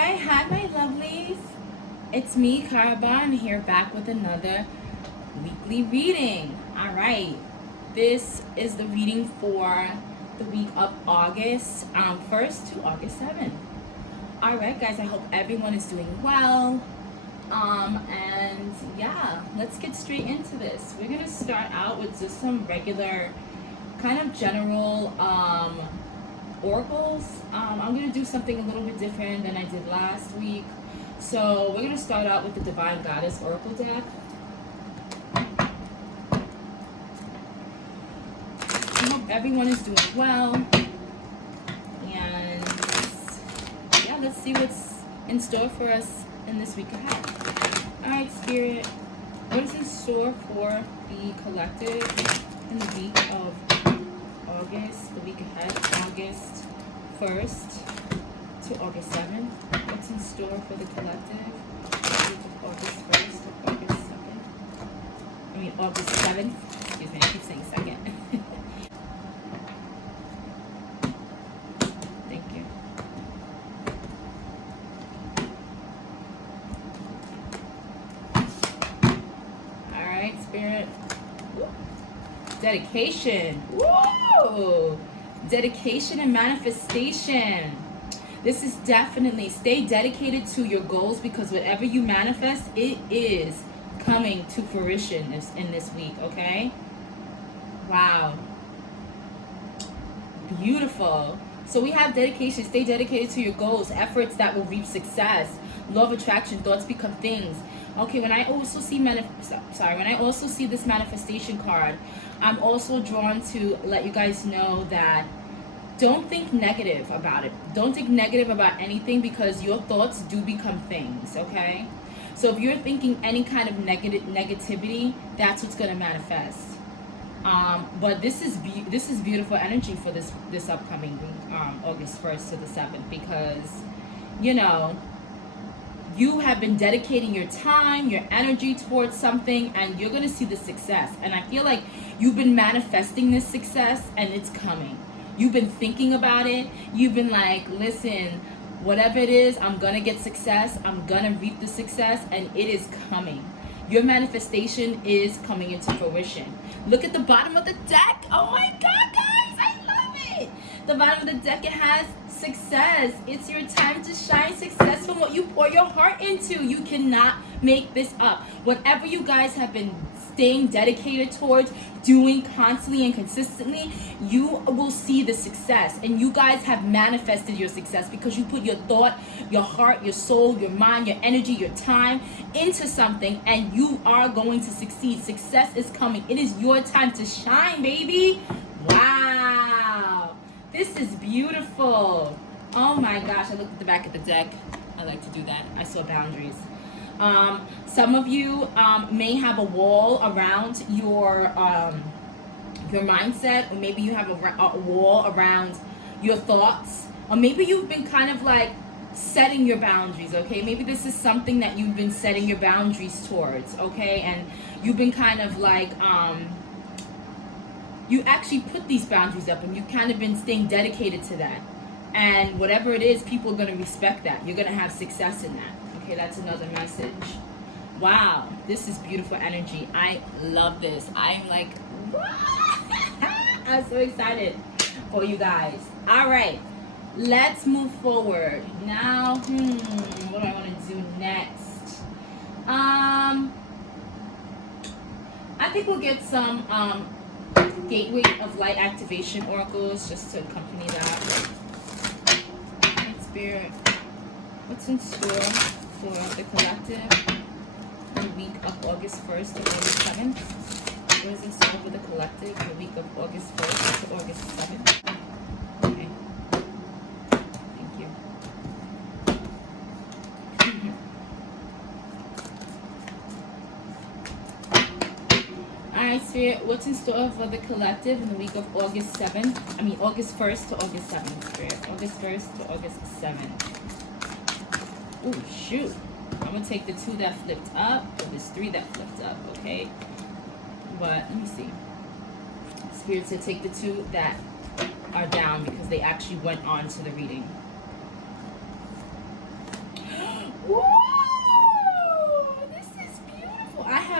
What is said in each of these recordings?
right, hi my lovelies. It's me, Caraban, here back with another weekly reading. All right, this is the reading for the week of August 1st to August 7th. All right, guys, I hope everyone is doing well. And yeah, let's get straight into this. We're gonna start out with just some regular, kind of general oracles. I'm gonna do something a little bit different than I did last week. So we're gonna start out with the Divine Goddess Oracle deck. I hope everyone is doing well. And yeah, let's see what's in store for us in this week ahead. Alright, Spirit, what is in store for the collective in the week of August, the week ahead, August 1st to August 7th? What's in store for the collective, the week of August 1st to August 7th? I mean, August 7th. Excuse me, I keep saying second. Thank you. Alright, Spirit. Dedication. Whoa! Dedication and manifestation. This is definitely, stay dedicated to your goals, because whatever you manifest, it is coming to fruition in this week, okay? Wow. Beautiful. So we have dedication. Stay dedicated to your goals, efforts that will reap success. Law of attraction, thoughts become things. Okay, when I also see this manifestation card, I'm also drawn to let you guys know that don't think negative about it. Don't think negative about anything, because your thoughts do become things, okay? So if you're thinking any kind of negativity, that's what's going to manifest. But this is beautiful energy for this upcoming week, August 1st to the 7th, because, you know, you have been dedicating your time, your energy towards something, and you're going to see the success. And I feel like you've been manifesting this success, and it's coming. You've been thinking about it. You've been like, listen, whatever it is, I'm going to get success. I'm going to reap the success, and it is coming. Your manifestation is coming into fruition. Look at the bottom of the deck. Oh my God, guys, I love it. The bottom of the deck, it has success. It's your time to shine. Success from what you pour your heart into. You cannot make this up. Whatever you guys have been staying dedicated towards, doing constantly and consistently, you will see the success. And you guys have manifested your success because you put your thought, your heart, your soul, your mind, your energy, your time into something, and you are going to succeed. Success is coming. It is your time to shine, baby. Wow. This is beautiful. Oh my gosh, I looked at the back of the deck. I like to do that. I saw boundaries. Some of you may have a wall around your mindset, or maybe you have a wall around your thoughts, or maybe you've been kind of like setting your boundaries, okay? Maybe this is something that you've been setting your boundaries towards, okay? And you've been kind of like, you actually put these boundaries up, and you've kind of been staying dedicated to that. And whatever it is, people are going to respect that. You're going to have success in that. Okay, that's another message. Wow, this is beautiful energy. I love this. I'm like, I'm so excited for you guys. All right, let's move forward. Now, what do I want to do next? I think we'll get some Gateway of Light activation oracles just to accompany that. Spirit, what's in store for the collective the week of August 1st to August 7th? What is in store for the collective the week of August 1st to August 7th? Okay. Thank you. Alright, Spirit, what's in store for the collective in the week of August 7th? August 1st to August 7th, Spirit. August 1st to August 7th. Oh, shoot. I'm going to take the 2 that flipped up, or this 3 that flipped up, okay? But, let me see. Spirit said take the 2 that are down because they actually went on to the reading.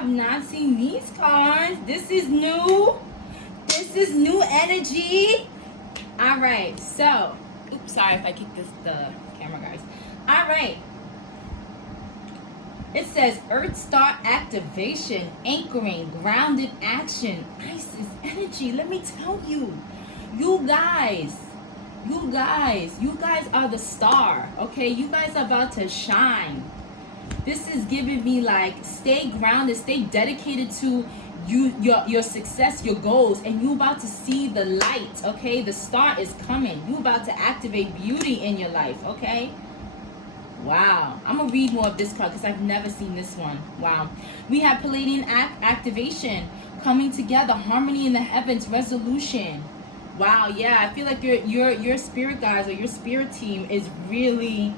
have not seen these cards. This is new. This is new energy. All right, so, oops, sorry if I keep the camera, guys. All right. It says Earth Star activation, anchoring, grounded action, Isis energy. Let me tell you, you guys are the star, okay? You guys are about to shine. This is giving me like, stay grounded, stay dedicated to your success, your goals, and you about to see the light, okay? The star is coming. You about to activate beauty in your life, okay? Wow. I'm going to read more of this card because I've never seen this one. Wow. We have Palladian activation, coming together, harmony in the heavens, resolution. Wow. Yeah, I feel like your spirit guys or your spirit team is really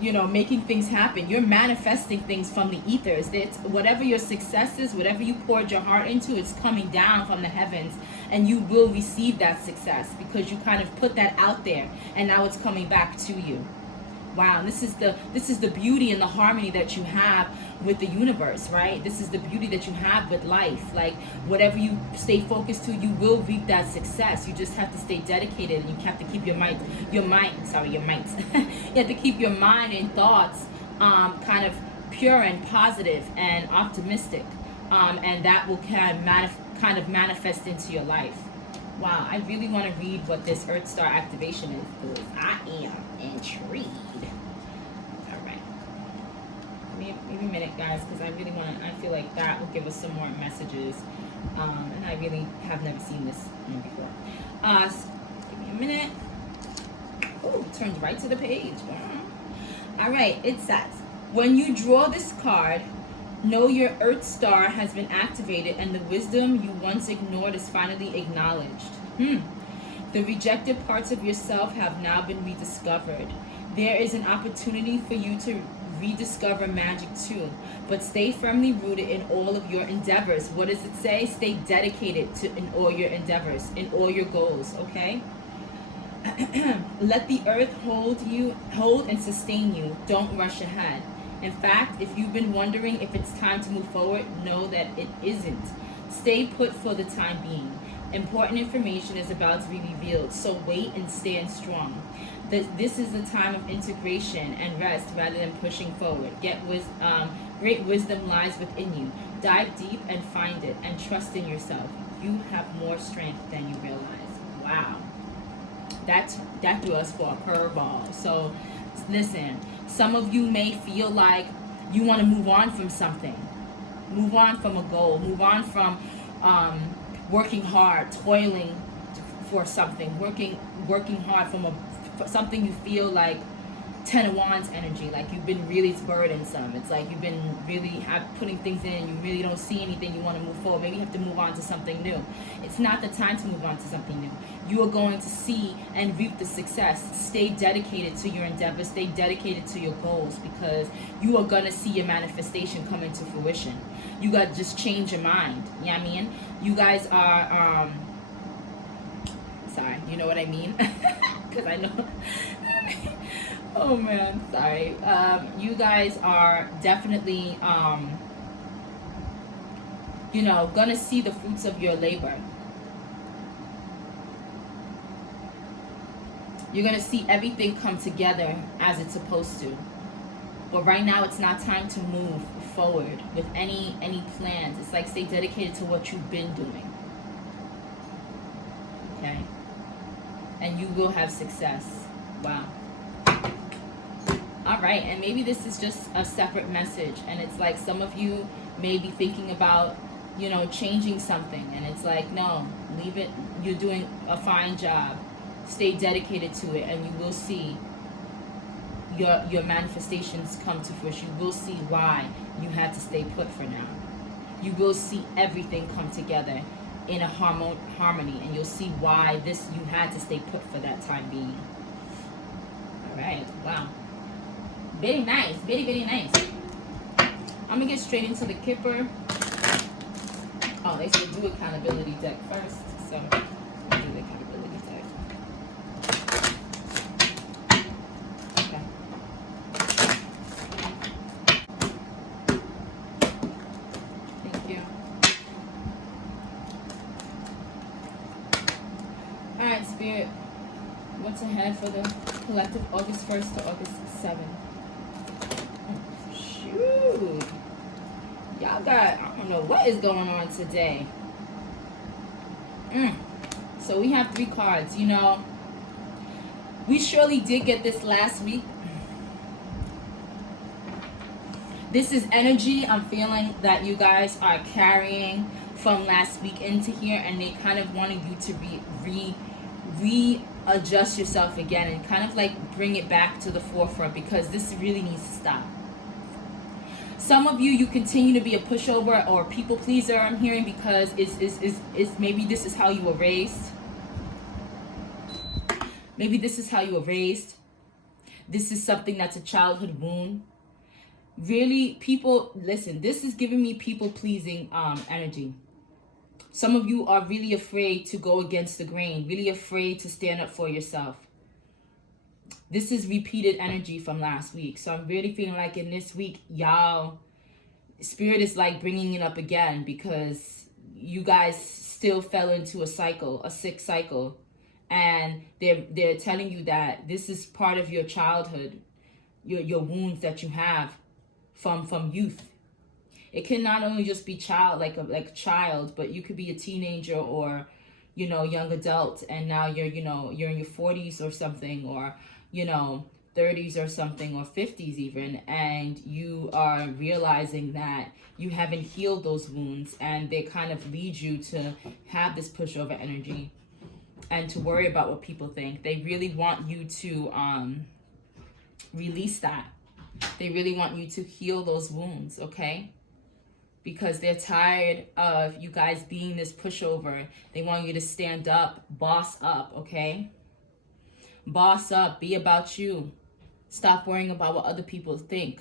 making things happen. You're manifesting things from the ethers. It's whatever your success is, whatever you poured your heart into, it's coming down from the heavens, and you will receive that success because you kind of put that out there, and now it's coming back to you. Wow, this is the beauty and the harmony that you have with the universe, right? This is the beauty that you have with life. Like, whatever you stay focused to, you will reap that success. You just have to stay dedicated, and you have to keep you have to keep your mind and thoughts kind of pure and positive and optimistic, and that will kind of manifest into your life. Wow, I really want to read what this Earth Star activation is, because I am intrigued. All right. Maybe a minute, guys, because I feel like that will give us some more messages. And I really have never seen this one before. So give me a minute. Oh, it turns right to the page. Wow. All right, it says, when you draw this card, know your Earth Star has been activated and the wisdom you once ignored is finally acknowledged. The rejected parts of yourself have now been rediscovered. There is an opportunity for you to rediscover magic too, but stay firmly rooted in all of your endeavors. What does it say? Stay dedicated in all your endeavors, in all your goals, okay? Let the earth hold and sustain you. Don't rush ahead. In fact, if you've been wondering if it's time to move forward, know that it isn't. Stay put for the time being. Important information is about to be revealed, so wait and stand strong. This is the time of integration and rest rather than pushing forward. Great wisdom lies within you. Dive deep and find it, and trust in yourself. You have more strength than you realize. Wow. That threw us for a curveball. So listen, some of you may feel like you want to move on from something. Move on from a goal. Move on from working hard, toiling for something. Working hard for something you feel like Ten of Wands energy, like you've been really burdensome. It's like you've been really putting things in, you really don't see anything, you want to move forward. Maybe you have to move on to something new. It's not the time to move on to something new. You are going to see and reap the success. Stay dedicated to your endeavors, stay dedicated to your goals, because you are going to see your manifestation come into fruition. You got to just change your mind. You know what I mean? You guys are, sorry, you know what I mean? Because I know. Oh man, sorry. You guys are definitely, gonna see the fruits of your labor. You're gonna see everything come together as it's supposed to. But right now, it's not time to move forward with any plans. It's like stay dedicated to what you've been doing. Okay? And you will have success. Wow. All right, and maybe this is just a separate message, and it's like some of you may be thinking about, changing something, and it's like, no, leave it. You're doing a fine job. Stay dedicated to it, and you will see your manifestations come to fruition. You will see why you had to stay put for now. You will see everything come together in a harmony, and you'll see why you had to stay put for that time being. All right, wow. Very nice, very, very nice. I'm gonna get straight into the Kipper. Oh, they said do accountability deck first, so I'll do the accountability deck. Okay. Spirit, what's ahead for the collective August 1st to August 7th? Shoot. Y'all got, I don't know what is going on today. So we have 3 cards. You know, we surely did get this last week. This is energy I'm feeling that you guys are carrying from last week into here, and they kind of wanted you to readjust yourself again and kind of like bring it back to the forefront, because this really needs to stop. Some of you continue to be a pushover or people pleaser, I'm hearing, because it's maybe this is how you were raised. Maybe this is how you were raised. This is something that's a childhood wound. Really, people, listen, this is giving me people pleasing energy. Some of you are really afraid to go against the grain, really afraid to stand up for yourself. This is repeated energy from last week. So I'm really feeling like in this week, y'all, Spirit is like bringing it up again, because you guys still fell into a cycle, a sick cycle. And they're telling you that this is part of your childhood, your wounds that you have from youth. It can not only just be like a child, but you could be a teenager or, you know, young adult, and now you're in your 40s or something, or, you know, 30s or something, or 50s even, and you are realizing that you haven't healed those wounds, and they kind of lead you to have this pushover energy and to worry about what people think. They really want you to release that. They really want you to heal those wounds, okay? Because they're tired of you guys being this pushover. They want you to stand up, boss up, okay? Boss up, be about you. Stop worrying about what other people think.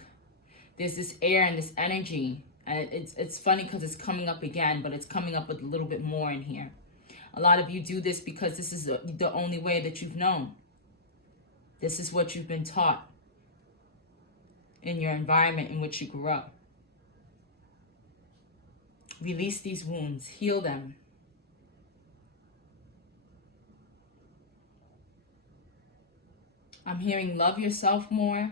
There's this air and this energy. And it's funny because it's coming up again, but it's coming up with a little bit more in here. A lot of you do this because this is the only way that you've known. This is what you've been taught in your environment in which you grew up. Release these wounds, heal them. I'm hearing love yourself more.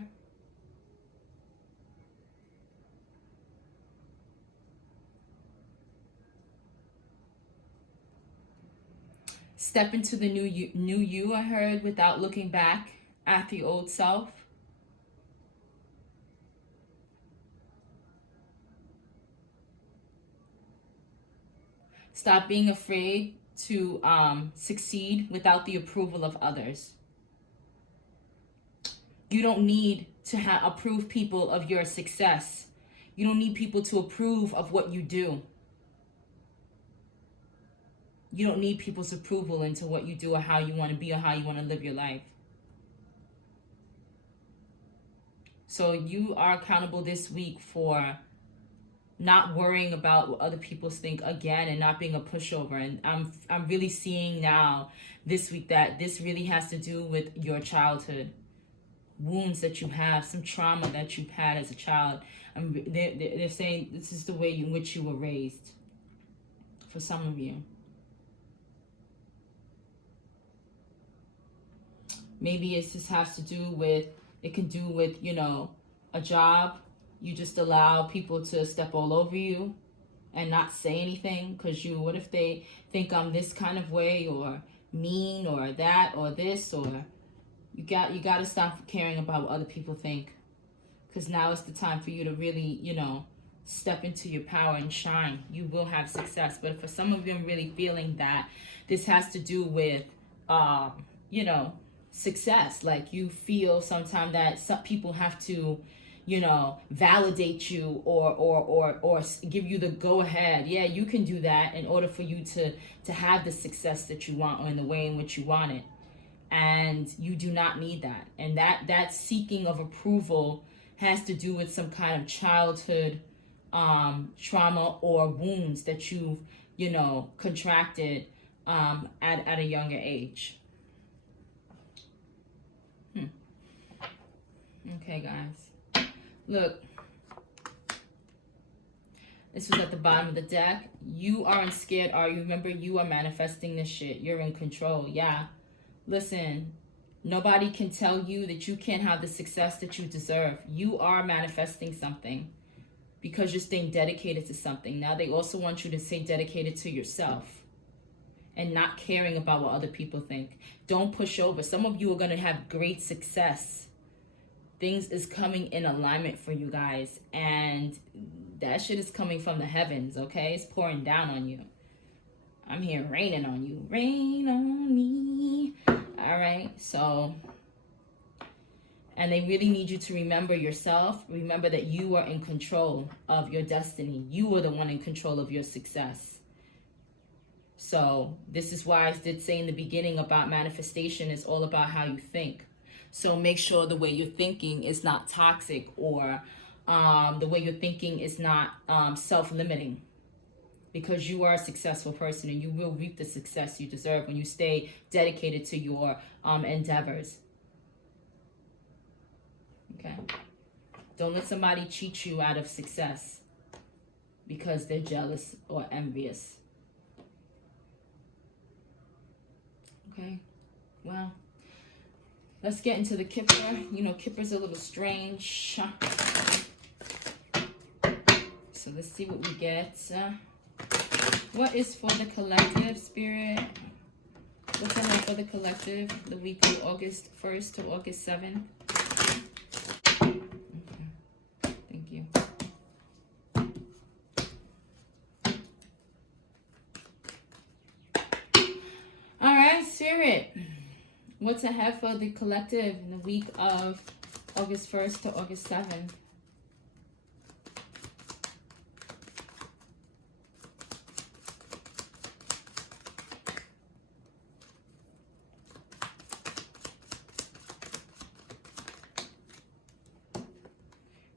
Step into the new you, I heard, without looking back at the old self. Stop being afraid to succeed without the approval of others. You don't need to approve people of your success. You don't need people to approve of what you do. You don't need people's approval into what you do or how you want to be or how you want to live your life. So you are accountable this week for not worrying about what other people think again, and not being a pushover. And I'm really seeing now this week that this really has to do with your childhood wounds that you have, some trauma that you've had as a child. They're saying this is the way in which you were raised for some of you. Maybe it just has to do with, it can do with, you know, a job. You just allow people to step all over you and not say anything, because what if they think I'm this kind of way, or mean, or that, or this, or you got to stop caring about what other people think, because now is the time for you to really, you know, step into your power and shine. You will have success. But for some of you, I'm really feeling that this has to do with, you know, success. Like you feel sometimes that some people have to, you know, validate you or give you the go ahead. Yeah, you can do that in order for you to have the success that you want, or in the way in which you want it. And you do not need that. And that seeking of approval has to do with some kind of childhood trauma or wounds that you've, you know, contracted at a younger age. Okay, guys. Look, this was at the bottom of the deck. You aren't scared, are you? Remember, you are manifesting this shit. You're in control. Yeah. Listen, nobody can tell you that you can't have the success that you deserve. You are manifesting something because you're staying dedicated to something. Now they also want you to stay dedicated to yourself and not caring about what other people think. Don't push over. Some of you are going to have great success. Things is coming in alignment for you guys, and that shit is coming from the heavens, okay? It's pouring down on you. I'm here raining on you. Rain on me. All right, so, and they really need you to remember yourself. Remember that you are in control of your destiny. You are the one in control of your success. So this is why I did say in the beginning about manifestation is all about how you think. So make sure the way you're thinking is not toxic, or the way you're thinking is not self-limiting, because you are a successful person and you will reap the success you deserve when you stay dedicated to your endeavors. Okay? Don't let somebody cheat you out of success because they're jealous or envious. Okay? Well, let's get into the Kipper. You know, Kipper's a little strange. So let's see what we get. What is for the collective, Spirit? What's ahead for the collective the week of August 1st to August 7th? Okay. Thank you. All right, Spirit. What's ahead for the collective in the week of August 1st to August 7th?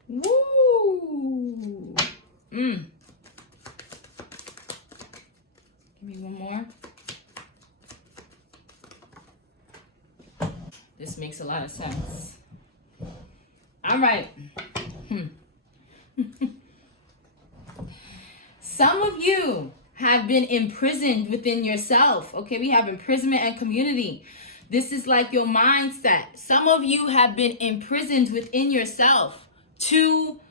Woo! Give me one more. This makes a lot of sense. All right. Some of you have been imprisoned within yourself. Okay, we have imprisonment and community. This is like your mindset. Some of you have been imprisoned within yourself to,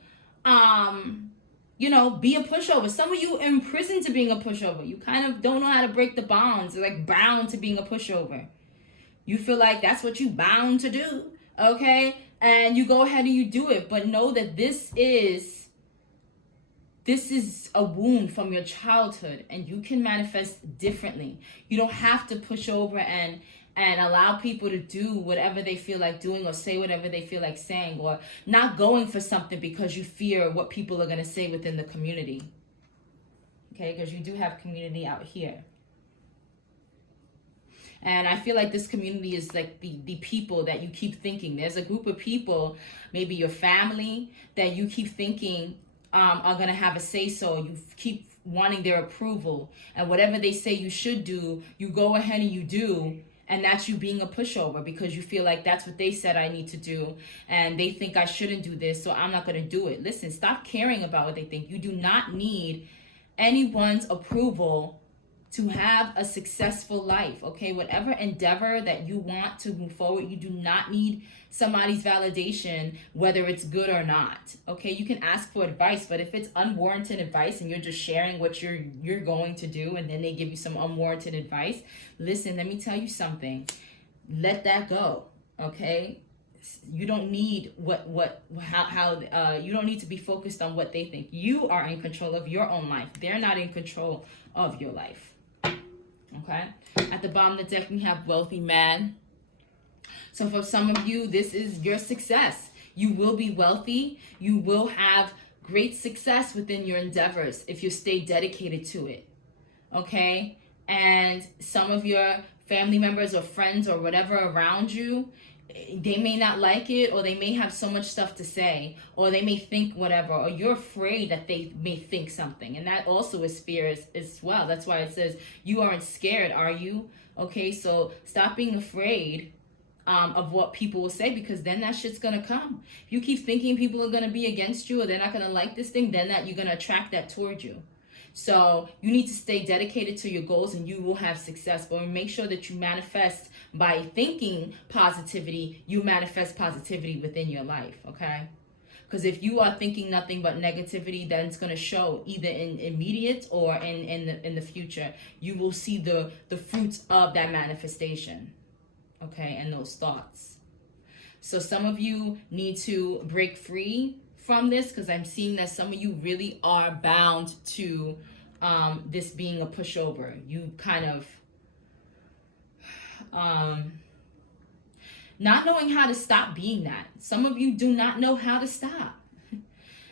be a pushover. Some of you imprisoned to being a pushover. You kind of don't know how to break the bonds. You're like bound to being a pushover. You feel like that's what you bound to do, okay? And you go ahead and you do it. But know that this is a wound from your childhood, and you can manifest differently. You don't have to push over and allow people to do whatever they feel like doing, or say whatever they feel like saying, or not going for something because you fear what people are going to say within the community. Okay, because you do have community out here. And I feel like this community is like the people that you keep thinking. There's a group of people, maybe your family, that you keep thinking are going to have a say-so. You keep wanting their approval. And whatever they say you should do, you go ahead and you do. And that's you being a pushover because you feel like that's what they said I need to do. And they think I shouldn't do this, so I'm not going to do it. Listen, stop caring about what they think. You do not need anyone's approval to have a successful life, okay? Whatever endeavor that you want to move forward, you do not need somebody's validation, whether it's good or not, okay? You can ask for advice, but if it's unwarranted advice and you're just sharing what you're going to do, and then they give you some unwarranted advice, listen, let me tell you something. Let that go, okay? You don't need you don't need to be focused on what they think. You are in control of your own life. They're not in control of your life. Okay, at the bottom of the deck we have wealthy man. So for some of you, this is your success. You will be wealthy. You will have great success within your endeavors if you stay dedicated to it. Okay, and some of your family members or friends or whatever around you, they may not like it, or they may have so much stuff to say, or they may think whatever, or you're afraid that they may think something. And that also is fear as well. That's why it says you aren't scared, are you? Okay, so stop being afraid of what people will say, because then that shit's gonna come. If you keep thinking people are gonna be against you, or they're not gonna like this thing, then that you're gonna attract that toward you. So you need to stay dedicated to your goals and you will have success. But make sure that you manifest by thinking positivity, you manifest positivity within your life, okay? Because if you are thinking nothing but negativity, then it's going to show either in immediate or in the future. You will see the fruits of that manifestation, okay, and those thoughts. So some of you need to break free from this, because I'm seeing that some of you really are bound to this being a pushover. You kind of not knowing how to stop being that. Some of you do not know how to stop.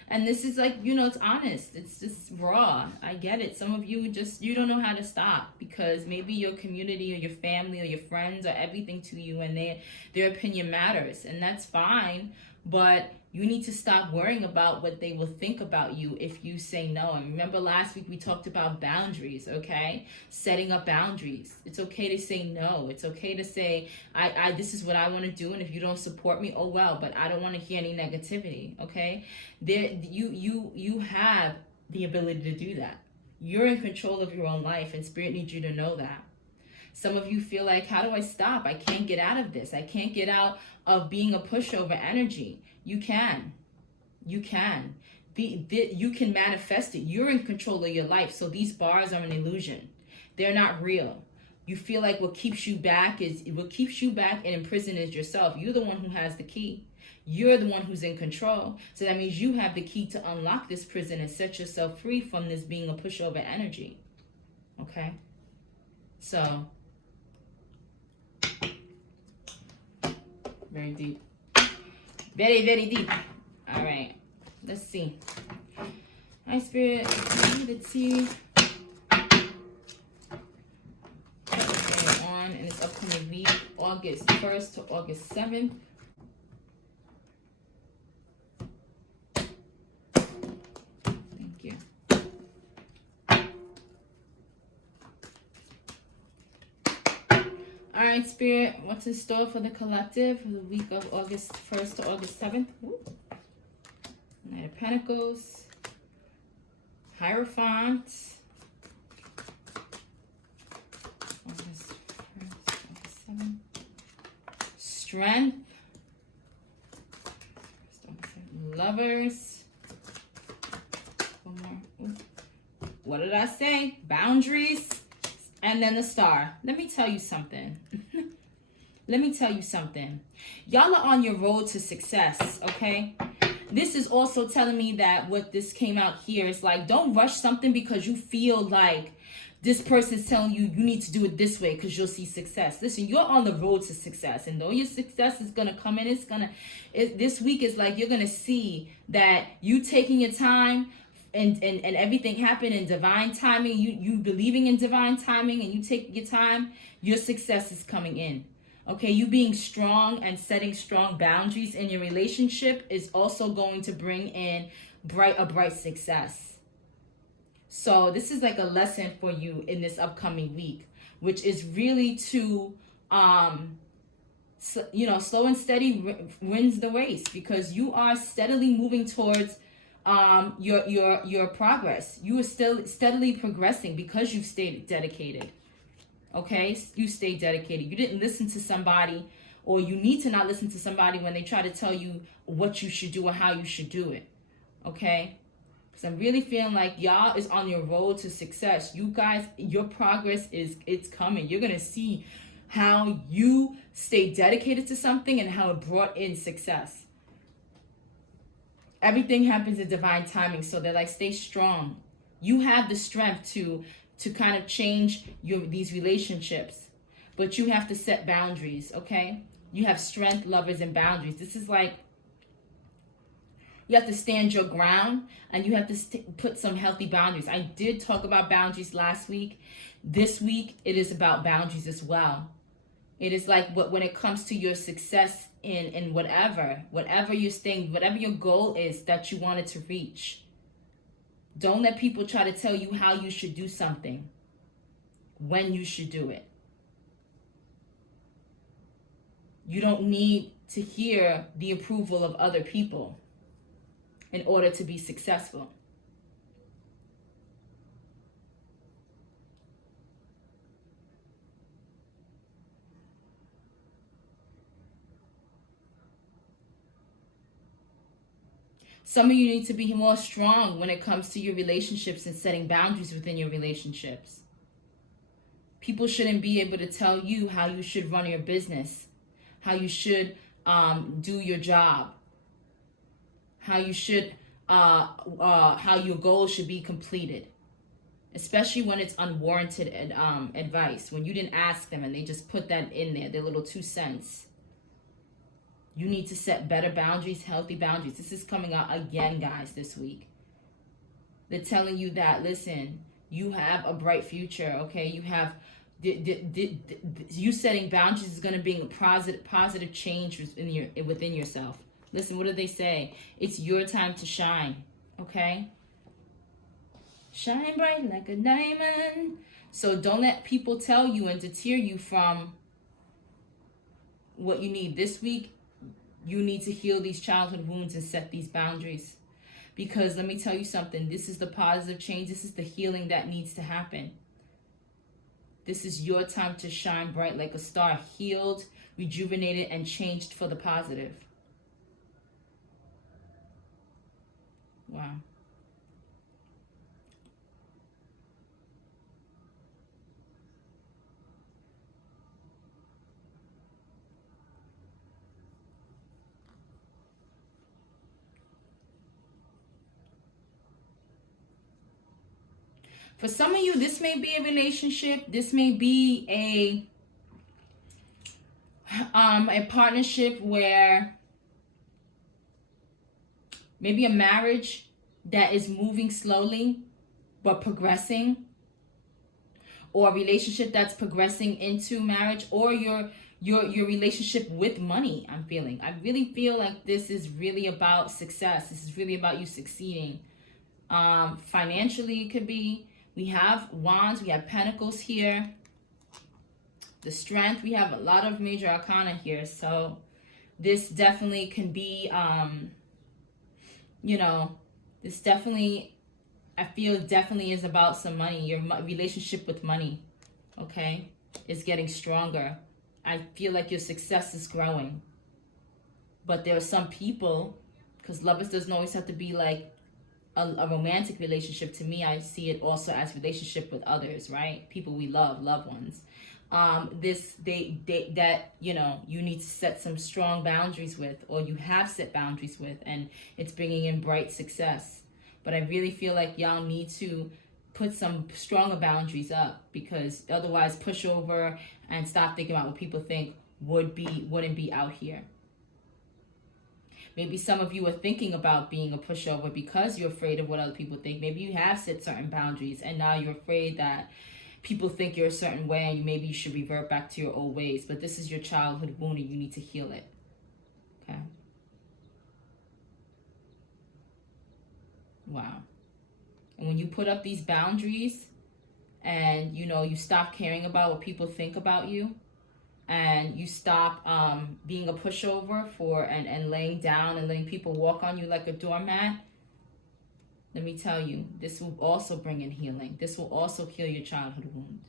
And this is like, it's honest. It's just raw. I get it. Some of you you don't know how to stop because maybe your community or your family or your friends are everything to you and their opinion matters. And that's fine. But you need to stop worrying about what they will think about you if you say no. And remember last week we talked about boundaries, okay? Setting up boundaries. It's okay to say no. It's okay to say, I this is what I want to do, and if you don't support me, oh well, but I don't want to hear any negativity, okay? You have the ability to do that. You're in control of your own life, and Spirit needs you to know that. Some of you feel like, how do I stop? I can't get out of this. I can't get out of being a pushover energy. You can. You can. You can manifest it. You're in control of your life. So these bars are an illusion. They're not real. You feel like what keeps you back and in prison is yourself. You're the one who has the key. You're the one who's in control. So that means you have the key to unlock this prison and set yourself free from this being a pushover energy. Okay? So, very deep. Very, very deep. All right. Let's see. Hi, Spirit. Let's see what's going on in this upcoming week, August 1st to August 7th. Thank you. All right, Spirit, what's in store for the collective for the week of August 1st to August 7th? Ooh. Knight of Pentacles, Hierophant, August 1st, August 7th, Strength, Lovers, one more. Ooh. What did I say? Boundaries. And then the Star. Let me tell you something. Let me tell you something. Y'all are on your road to success, okay? This is also telling me that what this came out here is like, don't rush something because you feel like this person's telling you you need to do it this way because you'll see success. Listen, you're on the road to success. And though your success is going to come in, this week is like you're going to see that you taking your time, and everything happened in divine timing. You believing in divine timing and you take your time, your success is coming in. Okay, you being strong and setting strong boundaries in your relationship is also going to bring in a bright success. So this is like a lesson for you in this upcoming week, which is really to slow and steady wins the race, because you are steadily moving towards your progress. You are still steadily progressing because you've stayed dedicated. Okay, you stay dedicated. You didn't listen to somebody, or you need to not listen to somebody when they try to tell you what you should do or how you should do it. Okay, because I'm really feeling like y'all is on your road to success. You guys, your progress it's coming. You're gonna see how you stay dedicated to something and how it brought in success. Everything happens in divine timing. So they're like, stay strong. You have the strength to kind of change these relationships, but you have to set boundaries, okay? You have strength, lovers, and boundaries. This is like, you have to stand your ground, and you have to put some healthy boundaries. I did talk about boundaries last week. This week, it is about boundaries as well. It is like when it comes to your success in whatever you're staying, whatever your goal is that you wanted to reach. Don't let people try to tell you how you should do something, when you should do it. You don't need to hear the approval of other people in order to be successful. Some of you need to be more strong when it comes to your relationships and setting boundaries within your relationships. People shouldn't be able to tell you how you should run your business, how you should do your job, how you should, how your goals should be completed. Especially when it's unwarranted advice, when you didn't ask them and they just put that in there, their little 2 cents. You need to set better boundaries, healthy boundaries. This is coming out again, guys, this week. They're telling you that, listen, you have a bright future, okay? You have, you setting boundaries is going to bring a positive change within yourself. Listen, what do they say? It's your time to shine, okay? Shine bright like a diamond. So don't let people tell you and deter you from what you need. This week, you need to heal these childhood wounds and set these boundaries. Because let me tell you something. This is the positive change. This is the healing that needs to happen. This is your time to shine bright like a star. Healed, rejuvenated, and changed for the positive. Wow. For some of you, this may be a relationship. This may be a partnership where maybe a marriage that is moving slowly but progressing, or a relationship that's progressing into marriage, or your relationship with money. I really feel like this is really about success. This is really about you succeeding. Financially, it could be. We have wands, we have pentacles here. The strength, we have a lot of major arcana here. So this definitely can be, this definitely, I feel definitely is about some money. Your relationship with money, okay, is getting stronger. I feel like your success is growing. But there are some people, because lovers doesn't always have to be like a romantic relationship. To me, I see it also as relationship with others, right? People we love, loved ones. You need to set some strong boundaries with, or you have set boundaries with, and it's bringing in bright success. But I really feel like y'all need to put some stronger boundaries up, because otherwise push over and stop thinking about what people think wouldn't be out here. Maybe some of you are thinking about being a pushover because you're afraid of what other people think. Maybe you have set certain boundaries and now you're afraid that people think you're a certain way and maybe you should revert back to your old ways. But this is your childhood wound and you need to heal it. Okay? Wow. And when you put up these boundaries and, you stop caring about what people think about you, and you stop being a pushover and laying down and letting people walk on you like a doormat, let me tell you, this will also bring in healing. This will also heal your childhood wound.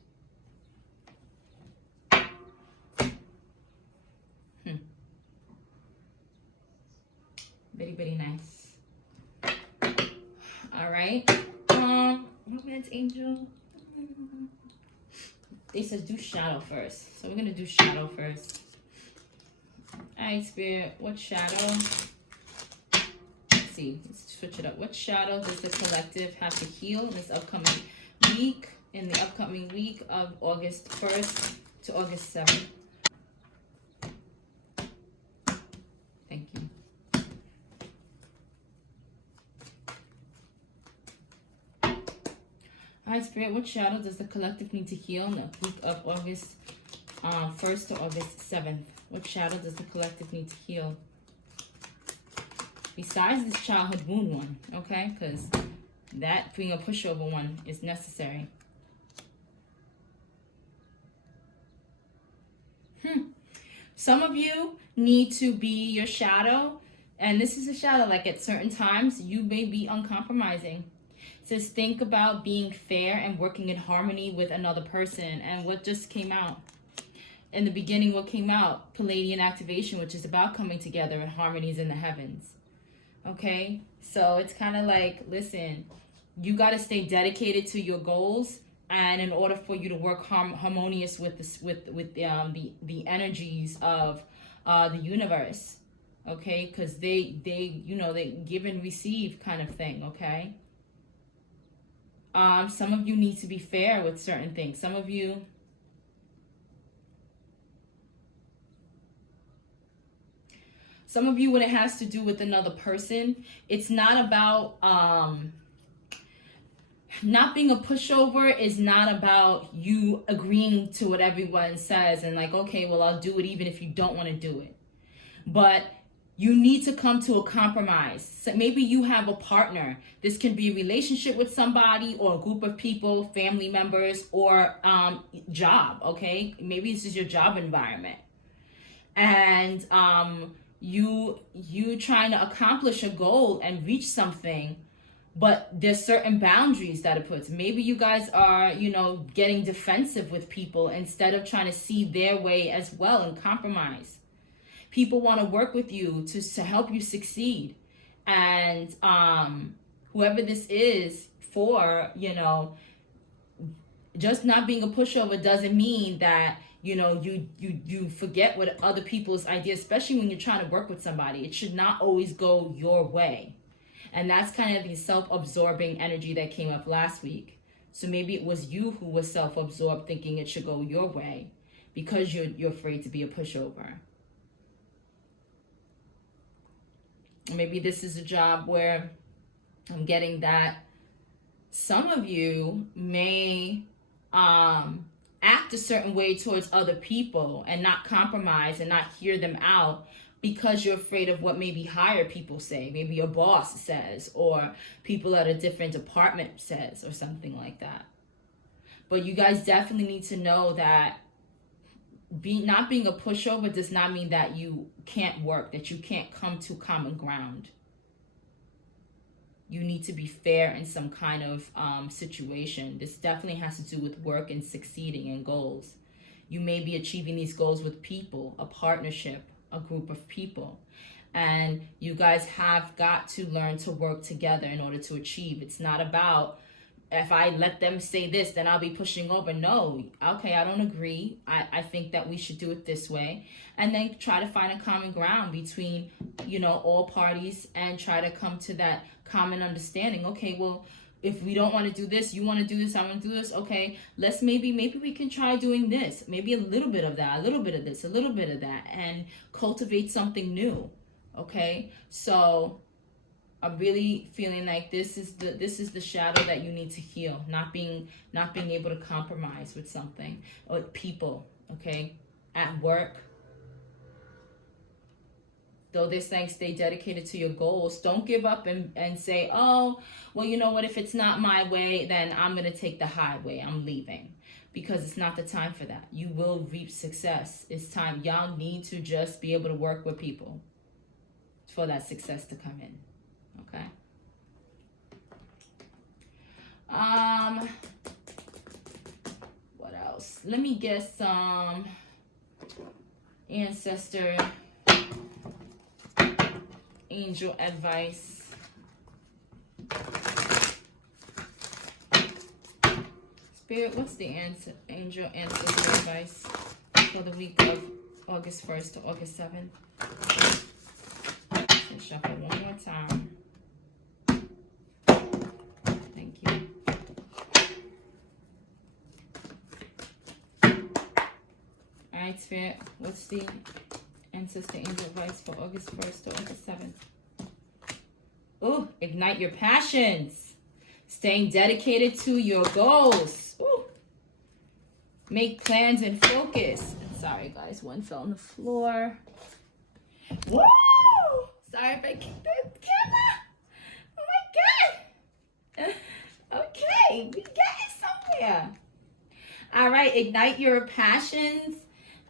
Very, very nice. All right. Romance angel. They said do shadow first. So we're going to do shadow first. All right, Spirit. What shadow? Let's see. Let's switch it up. What shadow does the collective have to heal in this upcoming week? In the upcoming week of August 1st to August 7th. Thank you. All right, Spirit, what shadow does the collective need to heal in the week of August 1st to August 7th? What shadow does the collective need to heal? Besides this childhood wound one, okay? Because that being a pushover one is necessary. Some of you need to be your shadow. And this is a shadow, like at certain times, you may be uncompromising. Says think about being fair and working in harmony with another person. And what just came out in the beginning, what came out? Palladian activation, which is about coming together in harmonies in the heavens. Okay, so it's kind of like, listen, you got to stay dedicated to your goals, and in order for you to work harmonious with this, with the energies of the universe, okay, because they they give and receive kind of thing, okay. Some of you need to be fair with certain things. Some of you, when it has to do with another person, it's not about not being a pushover. Is not about you agreeing to what everyone says and like, okay, well, I'll do it even if you don't want to do it. But you need to come to a compromise. So maybe you have a partner. This can be a relationship with somebody or a group of people, family members, or job, okay? Maybe this is your job environment. And you trying to accomplish a goal and reach something, but there's certain boundaries that it puts. Maybe you guys are, getting defensive with people instead of trying to see their way as well and compromise. People want to work with you to help you succeed. And whoever this is for, just not being a pushover doesn't mean that, you forget what other people's ideas, especially when you're trying to work with somebody. It should not always go your way. And that's kind of the self-absorbing energy that came up last week. So maybe it was you who was self-absorbed thinking it should go your way because you're afraid to be a pushover. Maybe this is a job where I'm getting that some of you may act a certain way towards other people and not compromise and not hear them out because you're afraid of what maybe higher people say, maybe your boss says, or people at a different department says, or something like that. But you guys definitely need to know that not being a pushover does not mean that you can't work, that you can't come to common ground. You need to be fair in some kind of situation. This definitely has to do with work and succeeding in goals. You may be achieving these goals with people, a partnership, a group of people. And you guys have got to learn to work together in order to achieve. It's not about, if I let them say this, then I'll be pushing over. No, okay, I don't agree. I think that we should do it this way. And then try to find a common ground between, all parties and try to come to that common understanding. Okay, well, if we don't want to do this, you want to do this, I want to do this. Okay, let's maybe we can try doing this. Maybe a little bit of that, a little bit of this, a little bit of that, and cultivate something new. Okay, so I'm really feeling like this is the shadow that you need to heal. Not being able to compromise with something or people. Okay, at work. Though they're saying stay dedicated to your goals, don't give up and say, oh, well, you know what? If it's not my way, then I'm gonna take the highway. I'm leaving, because it's not the time for that. You will reap success. It's time. Y'all need to just be able to work with people for that success to come in. Okay. What else? Let me get some ancestor angel advice. Spirit, what's the angel ancestor advice for the week of August 1st to August 7th? And shuffle one more time. Thank you. Alright, Spirit, what's the ancestor angel advice for August 1st to August 7th? Ooh, ignite your passions. Staying dedicated to your goals. Ooh. Make plans and focus. Sorry, guys, one fell on the floor. Woo! Sorry if I kicked the camera. Oh my god. Okay, we getting somewhere. All right, ignite your passions.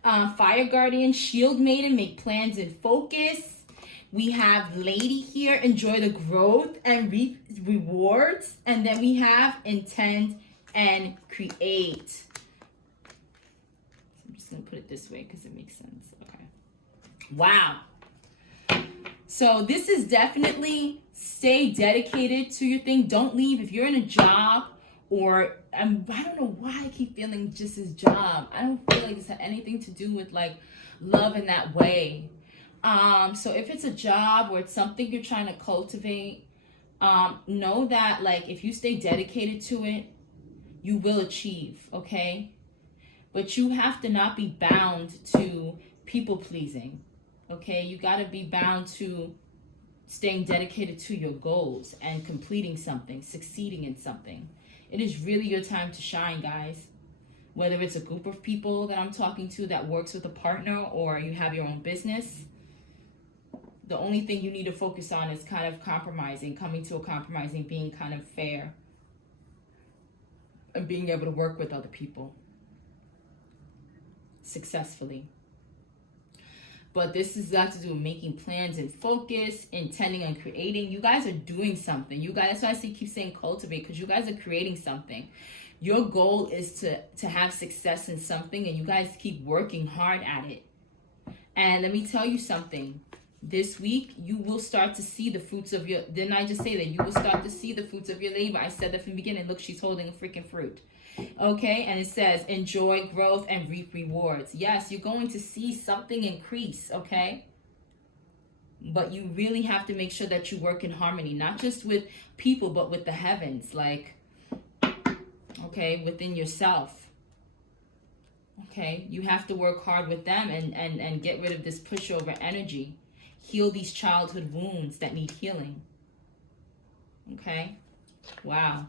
Fire Guardian, Shield Maiden, make plans and focus. We have Lady here, enjoy the growth and reap rewards. And then we have intend and create. I'm just going to put it this way because it makes sense. Okay. Wow. So this is definitely stay dedicated to your thing. Don't leave. If you're in a job, or I don't know why I keep feeling just this job. I don't feel like it's had anything to do with like love in that way. So if it's a job or it's something you're trying to cultivate, know that like if you stay dedicated to it, you will achieve, okay? But you have to not be bound to people pleasing, okay? You got to be bound to staying dedicated to your goals and completing something, succeeding in something. It is really your time to shine, guys. Whether it's a group of people that I'm talking to that works with a partner, or you have your own business, the only thing you need to focus on is kind of compromising, coming to a compromising, being kind of fair, and being able to work with other people successfully. But this has got to do with making plans and focus, intending on creating. You guys are doing something. You guys, that's why I keep saying cultivate, because you guys are creating something. Your goal is to have success in something, and you guys keep working hard at it. And let me tell you something. This week, you will start to see the fruits of your... Didn't I just say that? You will start to see the fruits of your labor. I said that from the beginning. Look, she's holding a freaking fruit. Okay, and it says, enjoy growth and reap rewards. Yes, you're going to see something increase, okay? But you really have to make sure that you work in harmony, not just with people, but with the heavens, like, okay, within yourself. Okay, you have to work hard with them and get rid of this pushover energy. Heal these childhood wounds that need healing. Okay? Wow.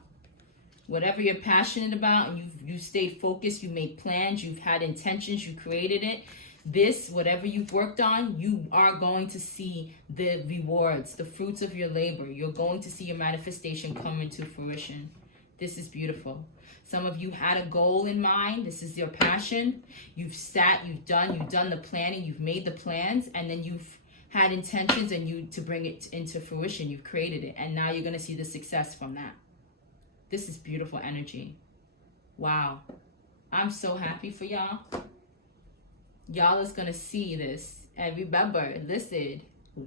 Whatever you're passionate about, and you stayed focused, you made plans, you've had intentions, you created it. This, whatever you've worked on, you are going to see the rewards, the fruits of your labor. You're going to see your manifestation come into fruition. This is beautiful. Some of you had a goal in mind. This is your passion. You've sat, you've done the planning, you've made the plans, and then you've had intentions and to bring it into fruition. You've created it, and now you're going to see the success from that. This is beautiful energy. Wow. I'm so happy for y'all. Y'all is going to see this. And remember, listen,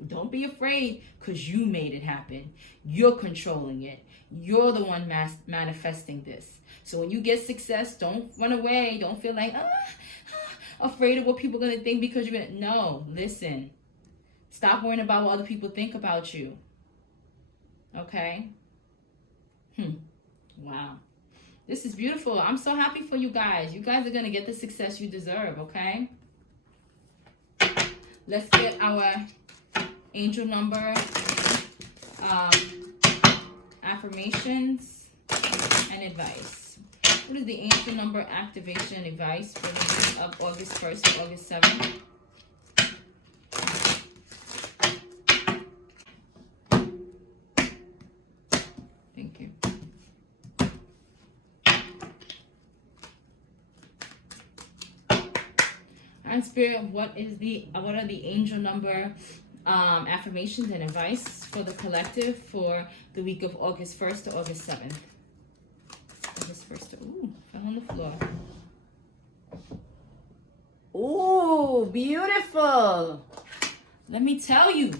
don't be afraid, because you made it happen. You're controlling it. You're the one manifesting this. So when you get success, don't run away. Don't feel like, afraid of what people are going to think because you're going to... No, listen. Stop worrying about what other people think about you. Okay? Wow. This is beautiful. I'm so happy for you guys. You guys are going to get the success you deserve, okay? Let's get our angel number affirmations and advice. What is the angel number activation and advice for the week of August 1st to August 7th? Thank you. And Spirit, what are the angel number affirmations and advice for the collective for the week of August 1st to August 7th? August 1st to... Ooh, fell on the floor. Ooh, beautiful. Let me tell you,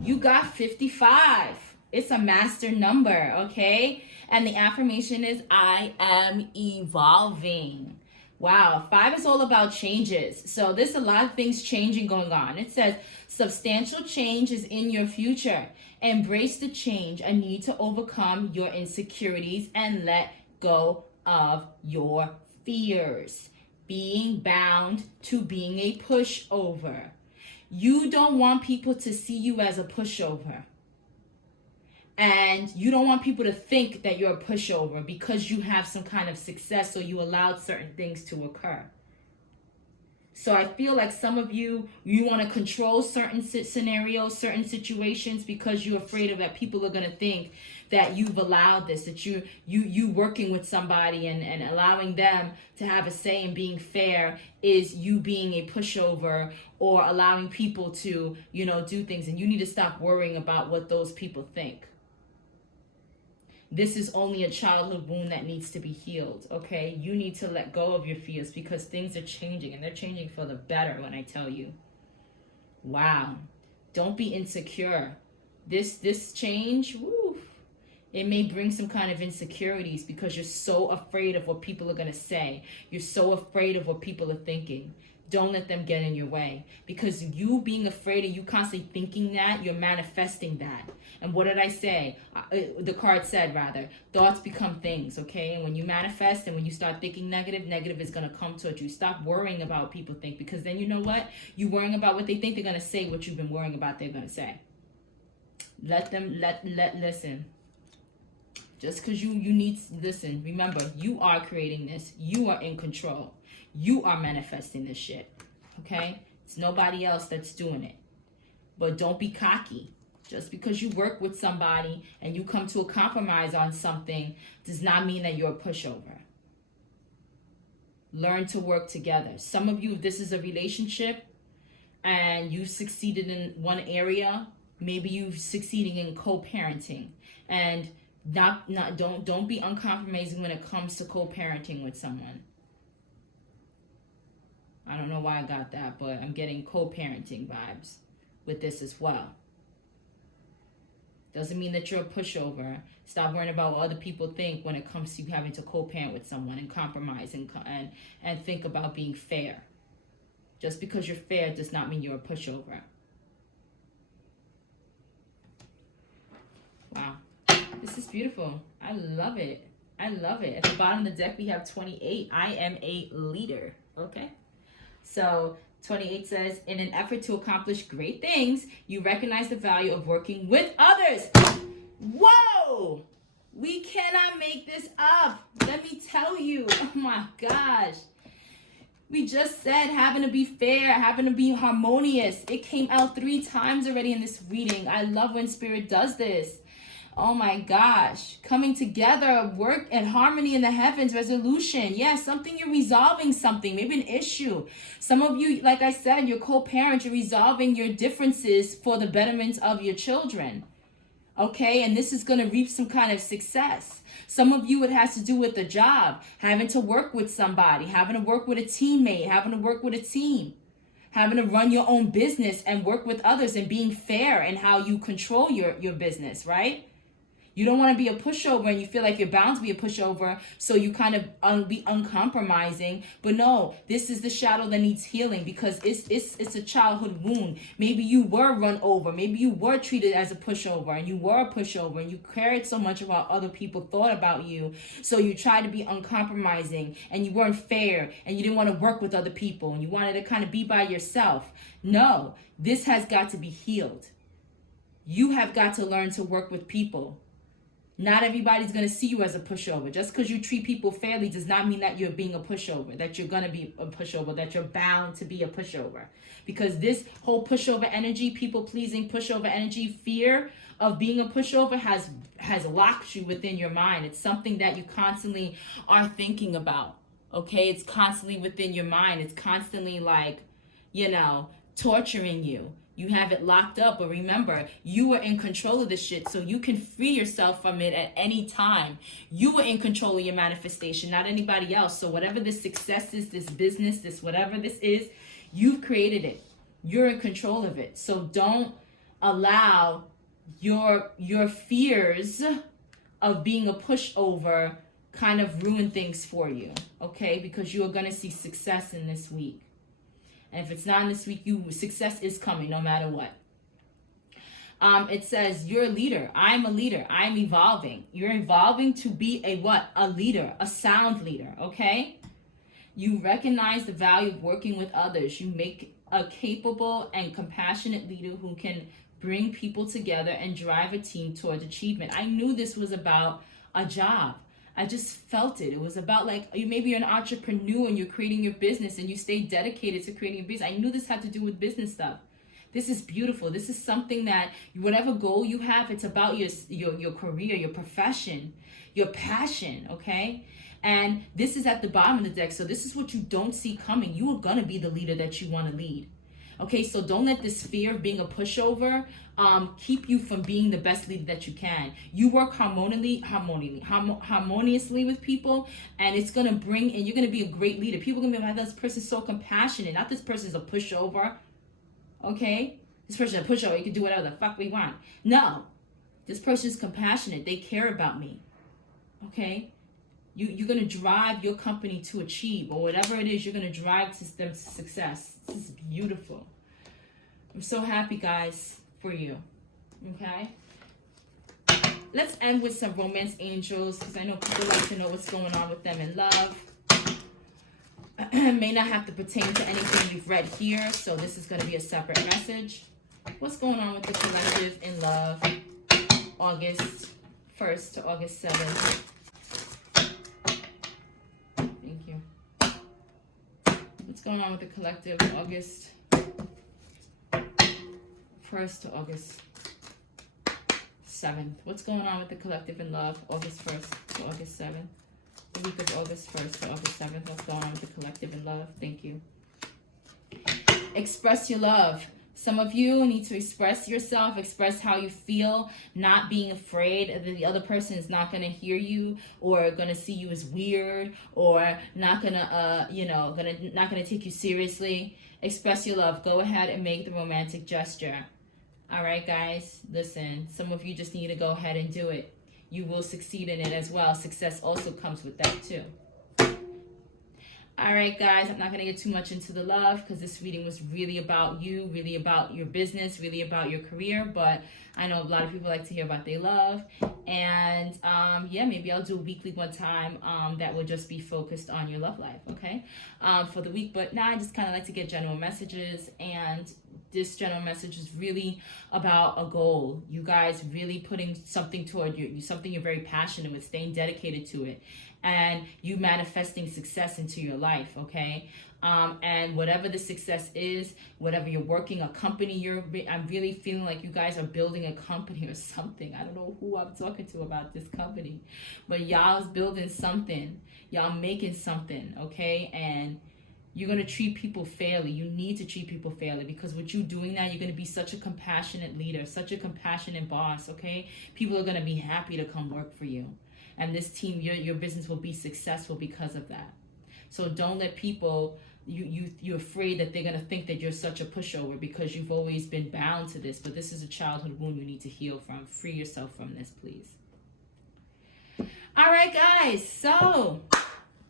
you got 55. It's a master number, okay? And the affirmation is, I am evolving. Wow, 5 is all about changes. So there's a lot of things changing going on. It says, substantial change is in your future. Embrace the change and need to overcome your insecurities and let go of your fears. Being bound to being a pushover. You don't want people to see you as a pushover. And you don't want people to think that you're a pushover because you have some kind of success, so you allowed certain things to occur. So I feel like some of you want to control certain scenarios, certain situations, because you're afraid of that people are going to think that you've allowed this, that you working with somebody and allowing them to have a say in being fair is you being a pushover or allowing people to, do things. And you need to stop worrying about what those people think. This is only a childhood wound that needs to be healed, okay? You need to let go of your fears because things are changing, and they're changing for the better when I tell you. Wow. Don't be insecure. This change, woo, it may bring some kind of insecurities because you're so afraid of what people are going to say. You're so afraid of what people are thinking. Don't let them get in your way, because you being afraid and you constantly thinking that, you're manifesting that. And what did I say? The card said, rather, thoughts become things, okay? And when you manifest and when you start thinking negative, negative is going to come towards you. Stop worrying about what people think, because then you know what? You worrying about what they think, they're going to say what you've been worrying about they're going to say. Listen. Just because you need, listen, remember, you are creating this. You are in control. You are manifesting this shit, okay? It's nobody else that's doing it. But don't be cocky. Just because you work with somebody and you come to a compromise on something does not mean that you're a pushover. Learn to work together. Some of you, if this is a relationship and you succeeded in one area, maybe you've succeeded in co-parenting, and don't be uncompromising when it comes to co-parenting with someone. I don't know why I got that, but I'm getting co-parenting vibes with this as well. Doesn't mean that you're a pushover. Stop worrying about what other people think when it comes to you having to co-parent with someone and compromise and think about being fair. Just because you're fair does not mean you're a pushover. Wow. This is beautiful. I love it. I love it. At the bottom of the deck, we have 28. I am a leader. Okay? So 28 says, in an effort to accomplish great things, you recognize the value of working with others. Whoa! We cannot make this up. Let me tell you. Oh my gosh. We just said having to be fair, having to be harmonious. It came out 3 times already in this reading. I love when Spirit does this. Oh my gosh. Coming together, work and harmony in the heavens, resolution. Yeah, something, you're resolving something, maybe an issue. Some of you, like I said, you're co-parents, you're resolving your differences for the betterment of your children. Okay, and this is going to reap some kind of success. Some of you, it has to do with the job, having to work with somebody, having to work with a teammate, having to work with a team, having to run your own business and work with others, and being fair in how you control your business, right? You don't want to be a pushover and you feel like you're bound to be a pushover, so you kind of be uncompromising. But no, this is the shadow that needs healing, because it's a childhood wound. Maybe you were run over. Maybe you were treated as a pushover, and you were a pushover, and you cared so much about other people thought about you. So you tried to be uncompromising, and you weren't fair, and you didn't want to work with other people, and you wanted to kind of be by yourself. No, this has got to be healed. You have got to learn to work with people. Not everybody's going to see you as a pushover. Just because you treat people fairly does not mean that you're being a pushover, that you're going to be a pushover, that you're bound to be a pushover. Because this whole pushover energy, people-pleasing pushover energy, fear of being a pushover has locked you within your mind. It's something that you constantly are thinking about, okay? It's constantly within your mind. It's constantly like, torturing you. You have it locked up, but remember, you are in control of this shit, so you can free yourself from it at any time. You are in control of your manifestation, not anybody else. So whatever this success is, this business, this whatever this is, you've created it. You're in control of it. So don't allow your fears of being a pushover kind of ruin things for you, okay? Because you are going to see success in this week. And if it's not in this week, success is coming no matter what. It says, you're a leader. I'm a leader. I'm evolving. You're evolving to be a what? A leader, a sound leader, okay? You recognize the value of working with others. You make a capable and compassionate leader who can bring people together and drive a team towards achievement. I knew this was about a job. I just felt it. It was about maybe you're an entrepreneur and you're creating your business and you stay dedicated to creating a business. I knew this had to do with business stuff. This is beautiful. This is something that whatever goal you have, it's about your career, your profession, your passion, okay? And this is at the bottom of the deck. So this is what you don't see coming. You are going to be the leader that you want to lead. Okay, so don't let this fear of being a pushover keep you from being the best leader that you can. You work harmoniously with people, and it's going to bring, and you're going to be a great leader. People are going to be like, this person's so compassionate. Not this person's a pushover. Okay? this person a pushover, you can do whatever the fuck we want. No, this person is compassionate. They care about me. Okay? You're going to drive your company to achieve, or whatever it is, you're going to drive them to success. This is beautiful. I'm so happy, guys, for you. Okay? Let's end with some romance angels, because I know people like to know what's going on with them in love. May not have to pertain to anything you've read here, so this is going to be a separate message. What's going on with the collective in love, August 1st to August 7th? Thank you. What's going on with the collective, August 1st to August 7th? What's going on with the collective in love, August 1st to August 7th? The week of August 1st to August 7th. What's going on with the collective in love? Thank you. Express your love. Some of you need to express yourself, express how you feel, not being afraid that the other person is not going to hear you, or going to see you as weird, or not going to, not going to take you seriously. Express your love. Go ahead and make the romantic gesture. All right, guys, listen, some of you just need to go ahead and do it. You will succeed in it as well. Success also comes with that too. All right, guys, I'm not going to get too much into the love because this reading was really about you, really about your business, really about your career. But I know a lot of people like to hear about their love. And yeah, maybe I'll do a weekly one time that will just be focused on your love life, okay, for the week. But now I just kind of like to get general messages. And this general message is really about a goal. You guys really putting something toward you, something you're very passionate with, staying dedicated to it. And you manifesting success into your life, okay? And whatever the success is, whatever you're working, a company I'm really feeling like you guys are building a company or something. I don't know who I'm talking to about this company, but y'all's building something. Y'all making something, okay? And you're going to treat people fairly. You need to treat people fairly, because with you doing that, you're going to be such a compassionate leader, such a compassionate boss, okay? People are going to be happy to come work for you. And this team, your business will be successful because of that. So don't let people, you're afraid that they're going to think that you're such a pushover because you've always been bound to this. But this is a childhood wound you need to heal from. Free yourself from this, please. All right, guys. So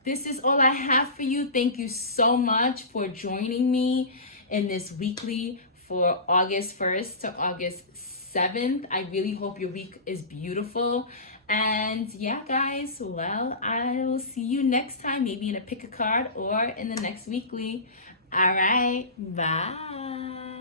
this is all I have for you. Thank you so much for joining me in this weekly for August 1st to August 7th. I really hope your week is beautiful. And yeah, guys, well, I will see you next time, maybe in a pick a card or in the next weekly. All right, bye.